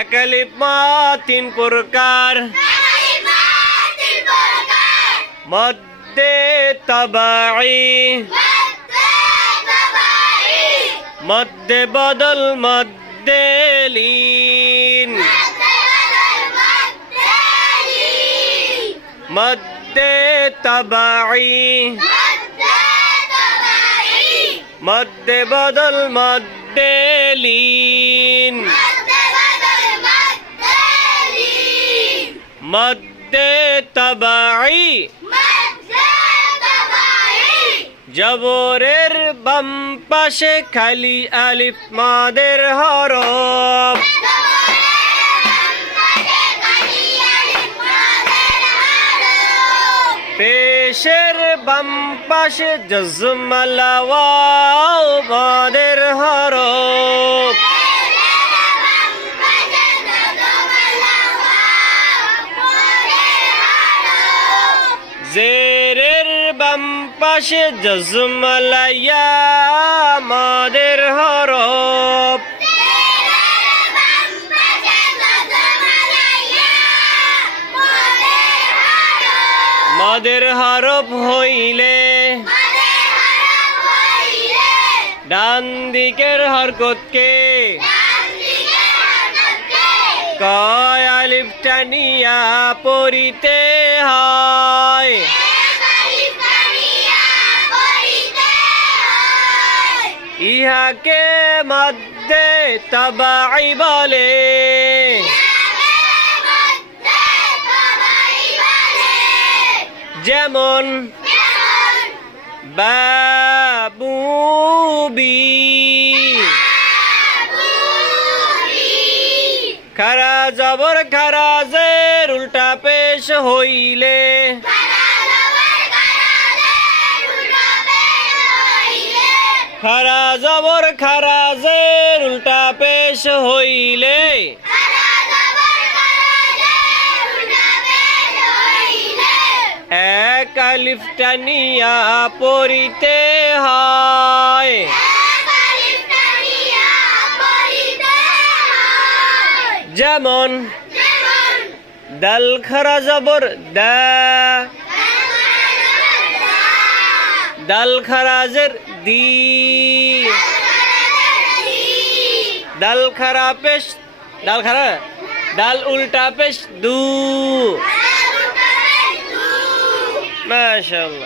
এক আলিফ মা তিন প্রকার মদ্দে তাবাঈ মদ্দে বদল মদ্দে লীন মদ্দে তাবাঈ মদ্দে বদল মদ্দে লীন মদ্দে তাবাঈ জবরের বাম পাশে খালি আলিফ মাদের হরফ পেশের বাম পাশে জজমালা ওয়াও মাদের হরফ জেরের বাম পাশে জজমালা ইয়া মাদের হরফ মাদের হরফ হইলে ডান দিকের হরকতকে কয় আলিফ টানিয়া পড়িতে হয় ইহাকে মদ্দে তাবাঈ বলে যেমন বাবুবি খারা জবর খারাজের উল্টা পেশ হইলে খারা জবর খারাজের উল্টা পেশ হইলে এক আলিফ টানিয়া পড়িতে হয় যেমন দাল খারা জবর দা দাল খারাজের দি দাল খারা পেশ দাল খারা দাল উল্টা পেশ দু মাশাআল্লাহ।